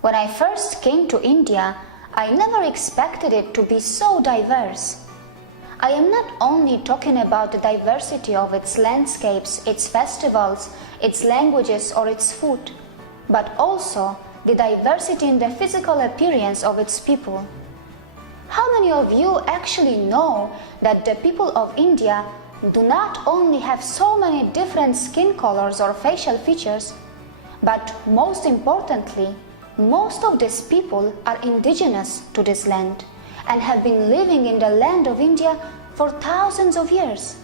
When I first came to India, I never expected it to be so diverse. I am not only talking about the diversity of its landscapes, its festivals, its languages or its food, but also the diversity in the physical appearance of its people. How many of you actually know that the people of India do not only have so many different skin colors or facial features, but most importantly, most of these people are indigenous to this land and have been living in the land of India for thousands of years.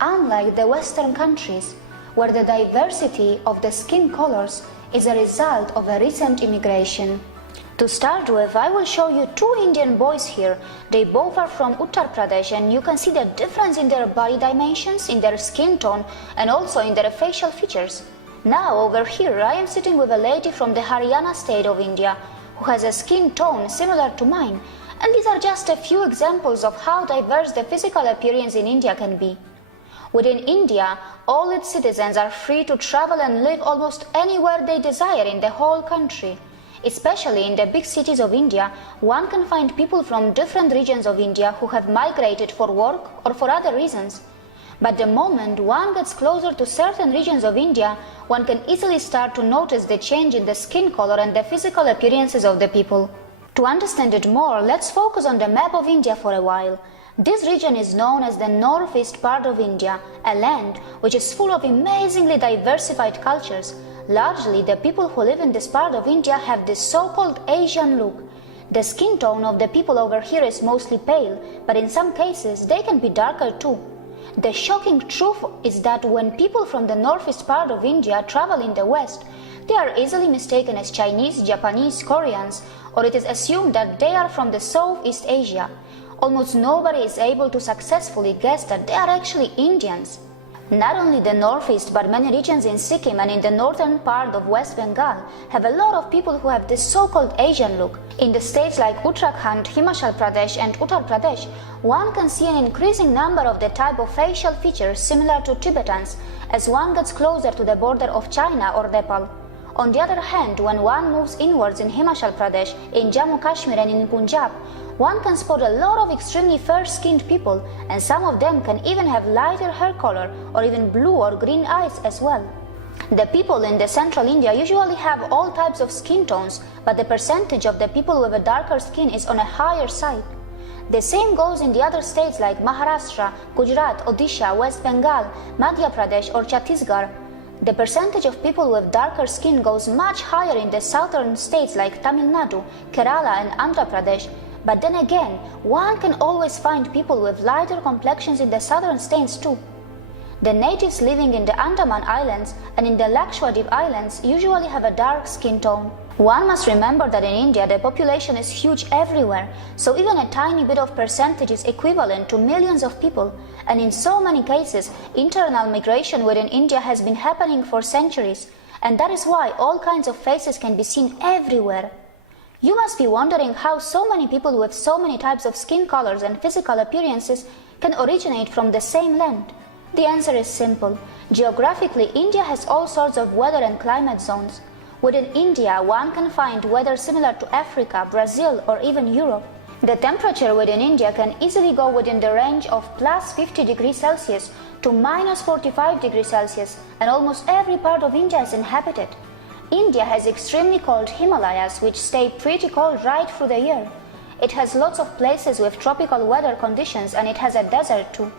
Unlike the Western countries, where the diversity of the skin colors is a result of a recent immigration. To start with, I will show you two Indian boys here. They both are from Uttar Pradesh, and you can see the difference in their body dimensions, in their skin tone, and also in their facial features. Now, over here, I am sitting with a lady from the Haryana state of India, who has a skin tone similar to mine, and these are just a few examples of how diverse the physical appearance in India can be. Within India, all its citizens are free to travel and live almost anywhere they desire in the whole country. Especially in the big cities of India, one can find people from different regions of India who have migrated for work or for other reasons. But the moment one gets closer to certain regions of India, one can easily start to notice the change in the skin color and the physical appearances of the people. To understand it more, let's focus on the map of India for a while. This region is known as the northeast part of India, a land which is full of amazingly diversified cultures. Largely, the people who live in this part of India have this so-called Asian look. The skin tone of the people over here is mostly pale, but in some cases they can be darker too. The shocking truth is that when people from the northeast part of India travel in the west, they are easily mistaken as Chinese, Japanese, Koreans, or it is assumed that they are from the Southeast Asia. Almost nobody is able to successfully guess that they are actually Indians. Not only the northeast, but many regions in Sikkim and in the northern part of West Bengal have a lot of people who have this so-called Asian look. In the states like Uttarakhand, Himachal Pradesh and Uttar Pradesh, one can see an increasing number of the type of facial features similar to Tibetans as one gets closer to the border of China or Nepal. On the other hand, when one moves inwards in Himachal Pradesh, in Jammu Kashmir and in Punjab, one can spot a lot of extremely fair-skinned people, and some of them can even have lighter hair color or even blue or green eyes as well. The people in the central India usually have all types of skin tones, but the percentage of the people with a darker skin is on a higher side. The same goes in the other states like Maharashtra, Gujarat, Odisha, West Bengal, Madhya Pradesh or Chhattisgarh. The percentage of people with darker skin goes much higher in the southern states like Tamil Nadu, Kerala and Andhra Pradesh. But then again, one can always find people with lighter complexions in the southern states too. The natives living in the Andaman Islands and in the Lakshadweep Islands usually have a dark skin tone. One must remember that in India the population is huge everywhere, so even a tiny bit of percentage is equivalent to millions of people, and in so many cases, internal migration within India has been happening for centuries, and that is why all kinds of faces can be seen everywhere. You must be wondering how so many people with so many types of skin colors and physical appearances can originate from the same land. The answer is simple. Geographically, India has all sorts of weather and climate zones. Within India, one can find weather similar to Africa, Brazil, or even Europe. The temperature within India can easily go within the range of plus 50 degrees Celsius to minus 45 degrees Celsius, and almost every part of India is inhabited. India has extremely cold Himalayas which stay pretty cold right through the year. It has lots of places with tropical weather conditions, and it has a desert too.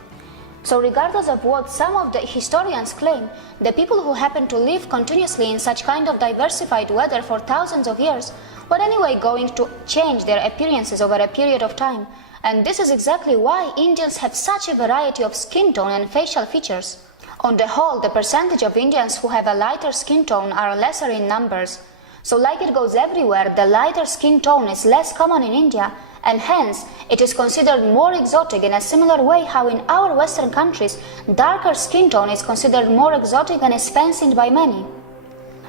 So regardless of what some of the historians claim, the people who happen to live continuously in such kind of diversified weather for thousands of years were anyway going to change their appearances over a period of time. And this is exactly why Indians have such a variety of skin tone and facial features. On the whole, the percentage of Indians who have a lighter skin tone are lesser in numbers. So like it goes everywhere, the lighter skin tone is less common in India, and hence it is considered more exotic in a similar way how in our Western countries, darker skin tone is considered more exotic and is fancied by many.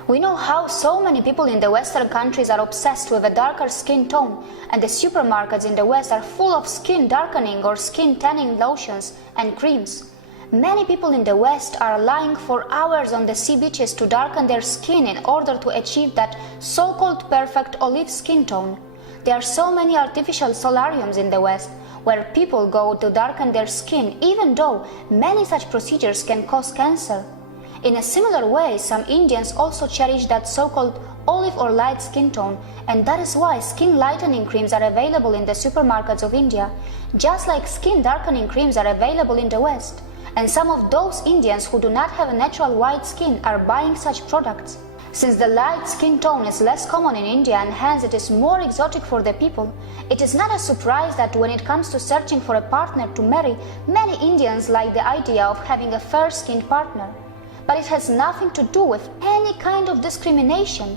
We know how so many people in the Western countries are obsessed with a darker skin tone, and the supermarkets in the West are full of skin darkening or skin tanning lotions and creams. Many people in the West are lying for hours on the sea beaches to darken their skin in order to achieve that so-called perfect olive skin tone. There are so many artificial solariums in the West where people go to darken their skin, even though many such procedures can cause cancer. In a similar way, some Indians also cherish that so-called olive or light skin tone, and that is why skin lightening creams are available in the supermarkets of India, just like skin darkening creams are available in the West. And some of those Indians who do not have a natural white skin are buying such products. Since the light skin tone is less common in India and hence it is more exotic for the people, it is not a surprise that when it comes to searching for a partner to marry, many Indians like the idea of having a fair-skinned partner. But it has nothing to do with any kind of discrimination.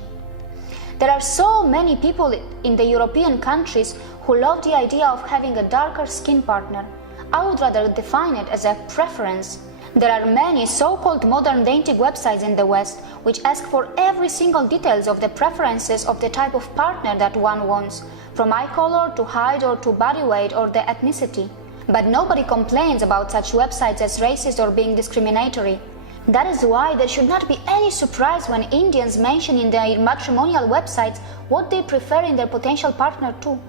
There are so many people in the European countries who love the idea of having a darker skin partner. I would rather define it as a preference. There are many so-called modern dating websites in the West which ask for every single details of the preferences of the type of partner that one wants, from eye color to height or to body weight or the ethnicity. But nobody complains about such websites as racist or being discriminatory. That is why there should not be any surprise when Indians mention in their matrimonial websites what they prefer in their potential partner too.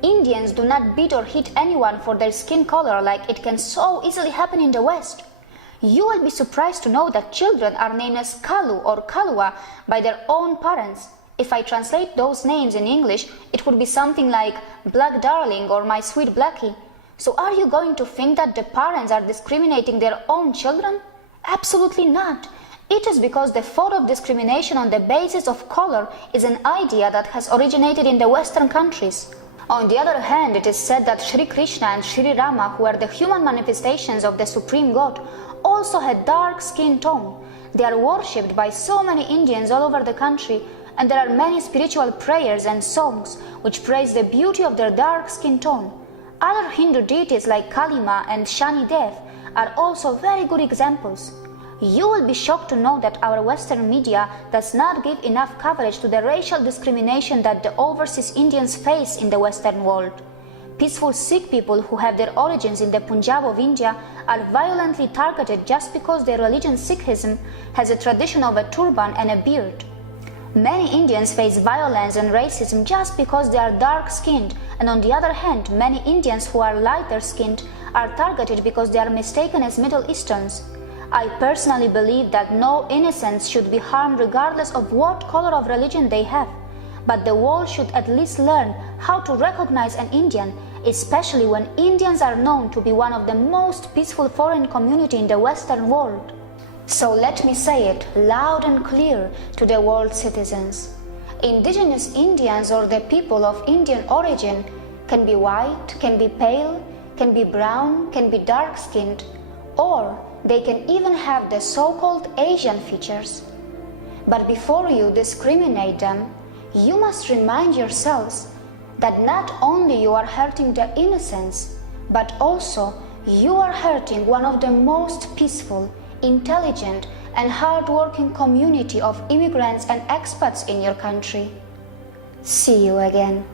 Indians do not beat or hit anyone for their skin color like it can so easily happen in the West. You will be surprised to know that children are named as Kalu or Kalua by their own parents. If I translate those names in English, it would be something like Black Darling or My Sweet Blackie. So are you going to think that the parents are discriminating their own children? Absolutely not. It is because the thought of discrimination on the basis of color is an idea that has originated in the Western countries. On the other hand, it is said that Sri Krishna and Sri Rama, who are the human manifestations of the Supreme God, also had dark skin tone. They are worshipped by so many Indians all over the country, and there are many spiritual prayers and songs which praise the beauty of their dark skin tone. Other Hindu deities like Kalima and Shani Dev are also very good examples. You will be shocked to know that our Western media does not give enough coverage to the racial discrimination that the overseas Indians face in the Western world. Peaceful Sikh people who have their origins in the Punjab of India are violently targeted just because their religion Sikhism has a tradition of a turban and a beard. Many Indians face violence and racism just because they are dark-skinned, and on the other hand, many Indians who are lighter-skinned are targeted because they are mistaken as Middle Easterns. I personally believe that no innocents should be harmed regardless of what color of religion they have, but the world should at least learn how to recognize an Indian, especially when Indians are known to be one of the most peaceful foreign community in the Western world. So let me say it loud and clear to the world citizens. Indigenous Indians or the people of Indian origin can be white, can be pale, can be brown, can be dark-skinned, or they can even have the so-called Asian features. But before you discriminate them, you must remind yourselves that not only you are hurting the innocents, but also you are hurting one of the most peaceful, intelligent, and hard-working community of immigrants and expats in your country. See you again.